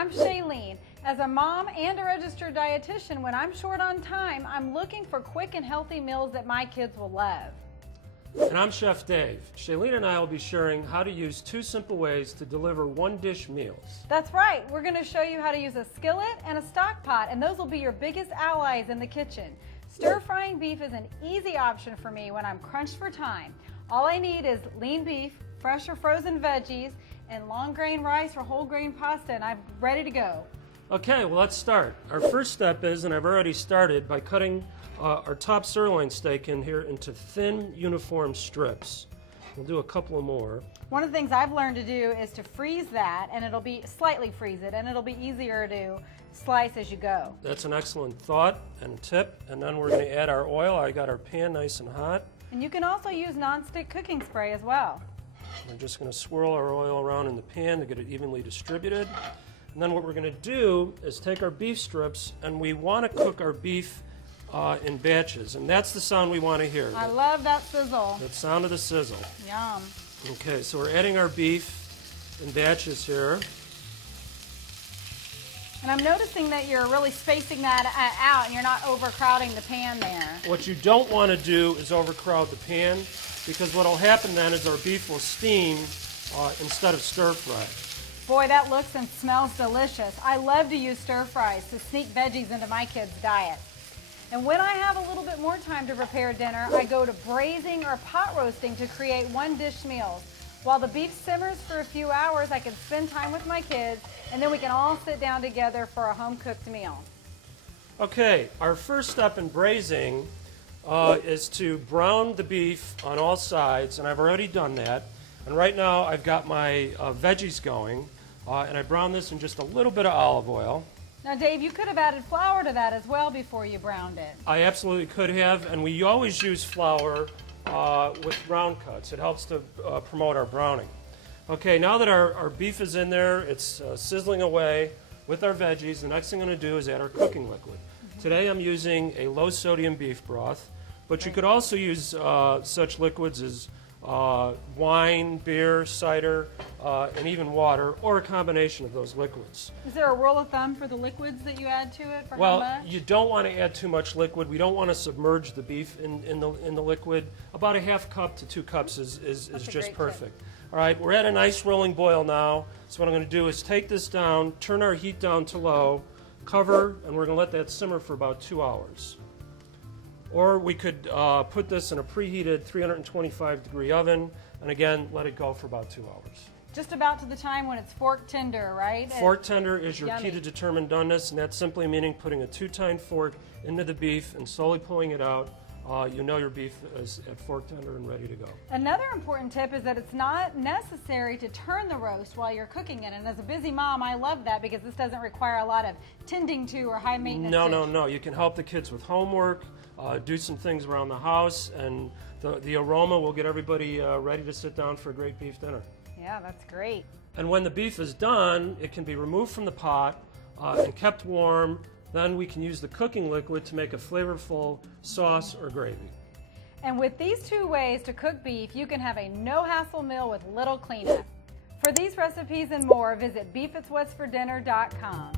I'm Shalene. As a mom and a registered dietitian, when I'm short on time, I'm looking for quick and healthy meals that my kids will love. And I'm Chef Dave. Shalene and I will be sharing how to use 2 simple ways to deliver one-dish meals. That's right. We're going to show you how to use a skillet and a stock pot, and those will be your biggest allies in the kitchen. Stir-frying beef is an easy option for me when I'm crunched for time. All I need is lean beef, fresh or frozen veggies, and long grain rice or whole grain pasta, and I'm ready to go. Okay, well, let's start. Our first step is, and I've already started, by cutting our top sirloin steak in here into thin, uniform strips. We'll do a couple of more. One of the things I've learned to do is to freeze that, and it'll be slightly freeze it, and it'll be easier to slice as you go. That's an excellent thought and a tip. And then we're going to add our oil. I got our pan nice and hot. And you can also use nonstick cooking spray as well. We're just going to swirl our oil around in the pan to get it evenly distributed. And then what we're going to do is take our beef strips, and we want to cook our beef in batches. And that's the sound we want to hear. I love that sizzle. That sound of the sizzle. Yum. Okay, so we're adding our beef in batches here. And I'm noticing that you're really spacing that out and you're not overcrowding the pan there. What you don't want to do is overcrowd the pan, because what will happen then is our beef will steam instead of stir fry. Boy, that looks and smells delicious. I love to use stir fries to sneak veggies into my kids' diet. And when I have a little bit more time to prepare dinner, I go to braising or pot roasting to create one-dish meals. While the beef simmers for a few hours, I can spend time with my kids, and then we can all sit down together for a home-cooked meal. Okay, our first step in braising is to brown the beef on all sides, and I've already done that. And right now I've got my veggies going, and I browned this in just a little bit of olive oil. Now, Dave, you could have added flour to that as well before you browned it. I absolutely could have, and we always use flour with round cuts. It helps to promote our browning. Okay, now that our beef is in there, it's sizzling away with our veggies, the next thing I'm going to do is add our cooking liquid. Today I'm using a low-sodium beef broth, but you could also use such liquids as wine, beer, cider, and even water, or a combination of those liquids. Is there a rule of thumb for the liquids that you add to it? For Well, how much? you don't want to add too much liquid. We don't want to submerge the beef in the liquid. About a half cup to 2 cups is just great perfect. Tip. All right, we're at a nice rolling boil now. So what I'm going to do is take this down, turn our heat down to low, cover, and we're going to let that simmer for about 2 hours. Or we could put this in a preheated 325-degree oven, and again, let it go for about 2 hours. Just about to the time when it's fork tender, right? Fork tender is your Yummy. key to determine doneness, and that's simply meaning putting a 2-tine fork into the beef and slowly pulling it out. You know your beef is at fork tender and ready to go. Another important tip is that it's not necessary to turn the roast while you're cooking it. And as a busy mom, I love that because this doesn't require a lot of tending to or high maintenance. No. You can help the kids with homework, do some things around the house, and the aroma will get everybody ready to sit down for a great beef dinner. Yeah, that's great. And when the beef is done, it can be removed from the pot and kept warm. Then we can use the cooking liquid to make a flavorful sauce or gravy. And with these 2 ways to cook beef, you can have a no-hassle meal with little cleanup. For these recipes and more, visit beefitswhatsfordinner.com.